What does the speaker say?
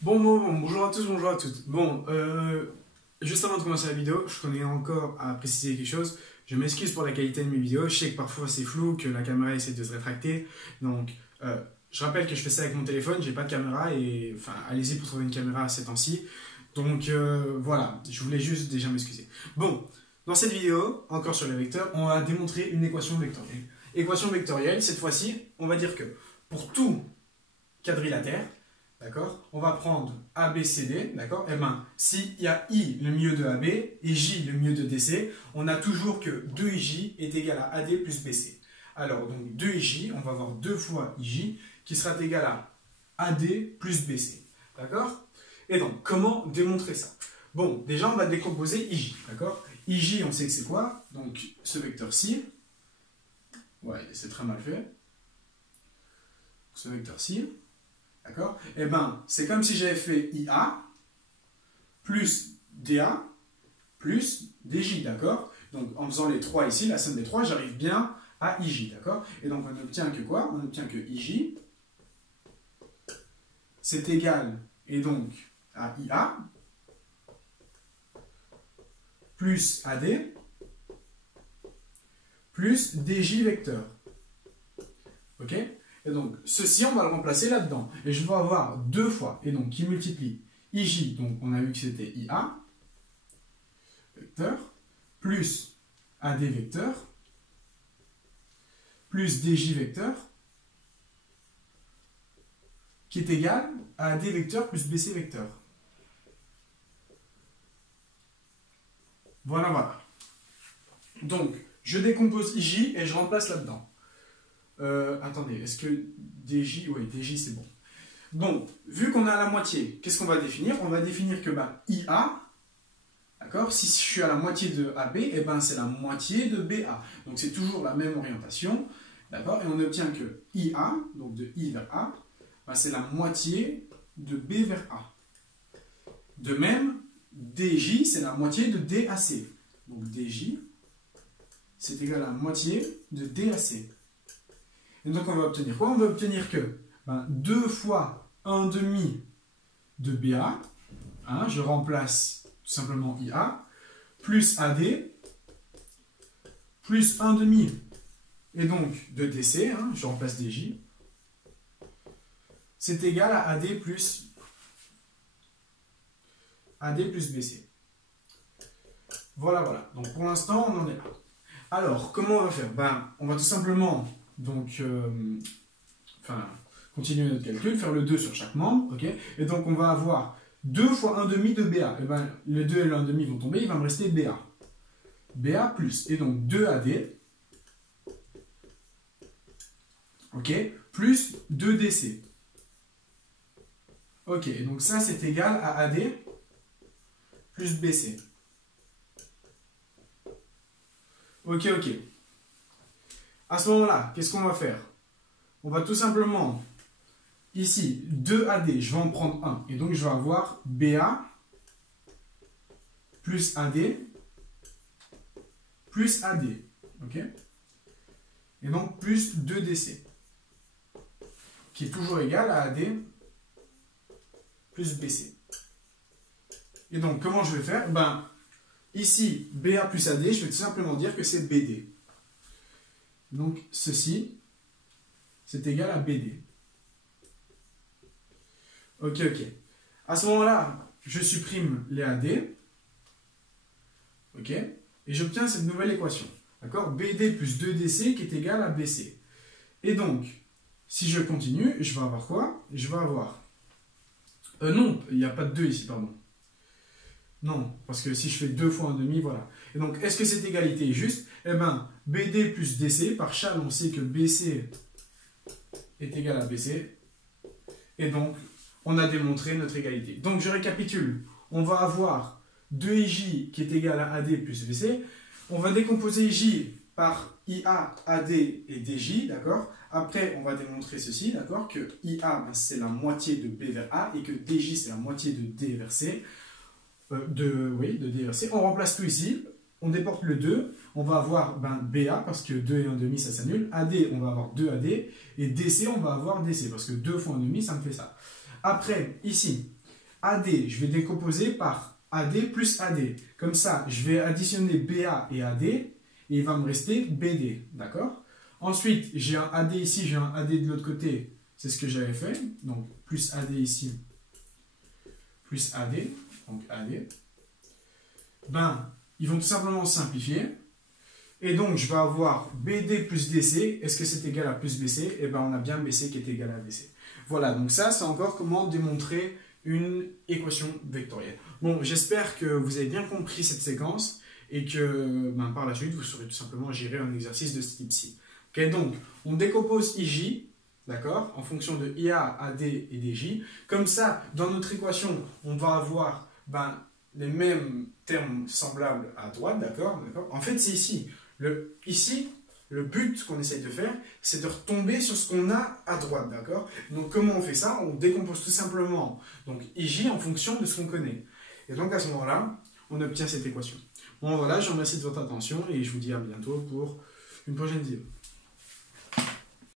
Bonjour à tous, bonjour à toutes. Juste avant de commencer la vidéo, je tenais encore à préciser quelque chose. Je m'excuse pour la qualité de mes vidéos. Je sais que parfois c'est flou, que la caméra essaie de se rétracter. Donc, je rappelle que je fais ça avec mon téléphone, j'ai pas de caméra et enfin, allez-y pour trouver une caméra à ces temps-ci. Donc, voilà, je voulais juste déjà m'excuser. Bon, dans cette vidéo, encore sur les vecteurs, on va démontrer une équation vectorielle. Équation vectorielle, cette fois-ci, on va dire que pour tout quadrilatère, d'accord, on va prendre ABCD, d'accord, et bien, s'il y a I le milieu de AB et J le milieu de DC, on a toujours que 2IJ est égal à AD plus BC. Alors, donc 2IJ, on va avoir 2 fois IJ, qui sera égal à AD plus BC, d'accord. Et donc, comment démontrer ça? Bon, déjà, on va décomposer IJ, d'accord. IJ, on sait que c'est quoi? Donc, ce vecteur-ci, ouais, c'est très mal fait. Ce vecteur-ci, d'accord? Eh bien, c'est comme si j'avais fait IA plus DA plus DJ, d'accord? Donc, en faisant les 3 ici, la somme des 3, j'arrive bien à IJ, d'accord? Et donc, on obtient que quoi? On obtient que IJ, c'est égal, et donc, à IA, plus AD, plus DJ vecteur. Ok? Et donc, ceci, on va le remplacer là-dedans. Et je vais avoir 2 fois, et donc qui multiplie IJ, donc on a vu que c'était IA, vecteur, plus AD vecteur, plus DJ vecteur, qui est égal à AD vecteur plus BC vecteur. Voilà, voilà. Donc, je décompose IJ et je remplace là-dedans. Attendez, est-ce que DJ... Oui, DJ c'est bon. Bon, vu qu'on a la moitié, qu'est-ce qu'on va définir? On va définir que IA, d'accord, si je suis à la moitié de AB, et ben c'est la moitié de BA. Donc c'est toujours la même orientation, d'accord, et on obtient que IA, donc de I vers A, ben, c'est la moitié de B vers A. De même, DJ, c'est la moitié de DAC. Donc DJ, c'est égal à la moitié de DAC. Et donc on va obtenir quoi? On va obtenir que 2 fois 1/2 de BA, hein, je remplace tout simplement IA, plus AD, plus 1/2, et donc de DC, hein, je remplace DJ, c'est égal à AD plus BC. Voilà, voilà. Donc pour l'instant, on en est là. Alors, comment on va faire? On va tout simplement donc, continuer notre calcul, faire le 2 sur chaque membre, ok? Et donc on va avoir 2 fois 1/2 de BA. Et le 2 et le 1/2 vont tomber, il va me rester BA. BA plus, et donc 2AD, ok? Plus 2DC. Ok, et donc ça c'est égal à AD plus BC. Ok, ok. À ce moment-là, qu'est-ce qu'on va faire? On va tout simplement, ici, 2AD, je vais en prendre 1. Et donc, je vais avoir BA plus AD plus AD. Ok? Et donc, plus 2DC. Qui est toujours égal à AD plus BC. Et donc, comment je vais faire? Ici, BA plus AD, je vais tout simplement dire que c'est BD. Donc, ceci, c'est égal à BD. Ok, ok. À ce moment-là, je supprime les AD. Ok? Et j'obtiens cette nouvelle équation. D'accord? BD plus 2DC qui est égal à BC. Et donc, si je continue, je vais avoir quoi? Je vais avoir... non, il n'y a pas de 2 ici, pardon. Non, parce que si je fais 2 fois 1/2, voilà. Et donc, est-ce que cette égalité est juste? Eh bien, BD plus DC, par Charles, on sait que BC est égal à BC. Et donc, on a démontré notre égalité. Donc, je récapitule. On va avoir 2IJ qui est égal à AD plus BC. On va décomposer IJ par IA, AD et DJ, d'accord? Après, on va démontrer ceci, d'accord? Que IA, c'est la moitié de B vers A et que DJ, c'est la moitié de D vers C. De D vers C. On remplace tout ici. On déporte le 2, on va avoir BA, parce que 2 et 1/2, ça s'annule. AD, on va avoir 2AD. Et DC, on va avoir DC, parce que 2 fois 1/2, ça me fait ça. Après, ici, AD, je vais décomposer par AD plus AD. Comme ça, je vais additionner BA et AD, et il va me rester BD, d'accord? Ensuite, j'ai un AD ici, j'ai un AD de l'autre côté, c'est ce que j'avais fait. Donc, plus AD ici, plus AD, donc AD. Ben, ils vont tout simplement simplifier. Et donc, je vais avoir BD plus DC. Est-ce que c'est égal à plus BC? Et ben, on a bien BC qui est égal à DC. Voilà, donc ça, c'est encore comment démontrer une équation vectorielle. Bon, j'espère que vous avez bien compris cette séquence et que ben, par la suite, vous saurez tout simplement gérer un exercice de ce type-ci. Okay, donc, on décompose IJ, d'accord, en fonction de IA, AD et DJ. Comme ça, dans notre équation, on va avoir ben, les mêmes termes semblables à droite, d'accord? En fait, c'est ici. Ici, le but qu'on essaye de faire, c'est de retomber sur ce qu'on a à droite, d'accord? Donc, comment on fait ça? On décompose tout simplement donc, IJ en fonction de ce qu'on connaît. Et donc, à ce moment-là, on obtient cette équation. Bon, voilà, je vous remercie de votre attention et je vous dis à bientôt pour une prochaine vidéo.